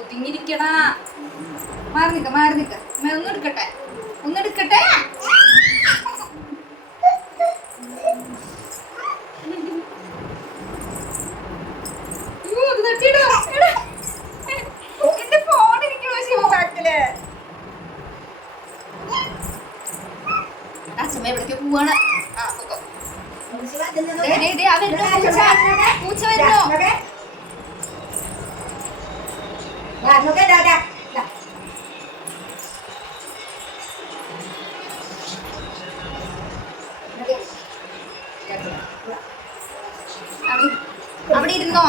ഒതുങ്ങിയിരിക്കണ. മാറി നിക്ക മാറി നിക്ക. ഒന്നെടുക്കട്ടെ ഒന്നെടുക്കട്ടെ. എന്റെ ഫോൺ ഇരിക്കുമോ ശിവപാട്ടില്? അച്ഛമ്മ എവിടേക്ക് പോവാണ്? പൂച്ച വരുന്നോ? അവിടെ ഇരുന്നോ?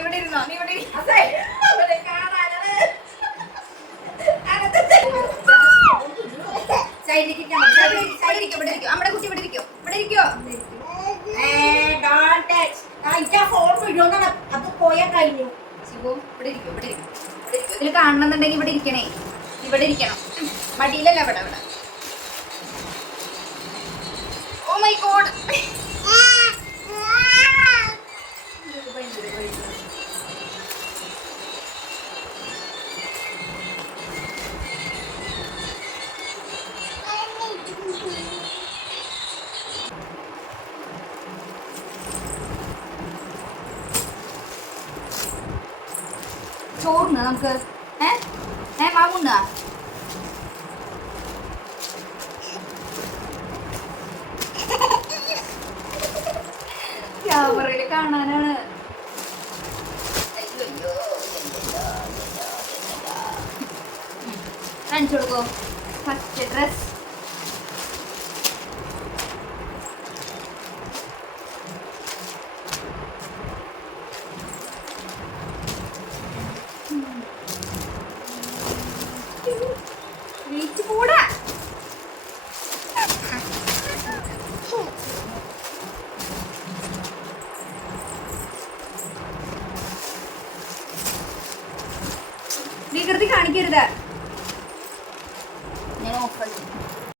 ഇവിടെ ഇരുന്നോ? നീ ഇവിടെ നമ്മുടെ കുട്ടി ഇവിടെ ഇരിക്കോ? ഇവിടെ ഇരിക്കോ? അത് പോയാ കഴിഞ്ഞു. ശിവു ഇവിടെ ഇരിക്കും, ഇവിടെ ഇരിക്കും, ഇവിടെ ഇരിക്കും. ഇതിൽ കാണണമെന്നുണ്ടെങ്കിൽ ഇവിടെ ഇരിക്കണേ, ഇവിടെ ഇരിക്കണം. മടിയിലല്ല, ഇവിടെ ഇവിടെ. Oh my God. ചോറിന് നമുക്ക് മാമുണ്ണ ക്യാമറയില് കാണാനാണ്. കാണിച്ചു കൊടുക്കോ? ഫസ്റ്റ് ഡ്രസ് കൂടാ. വികൃതി കാണിക്കരുത്.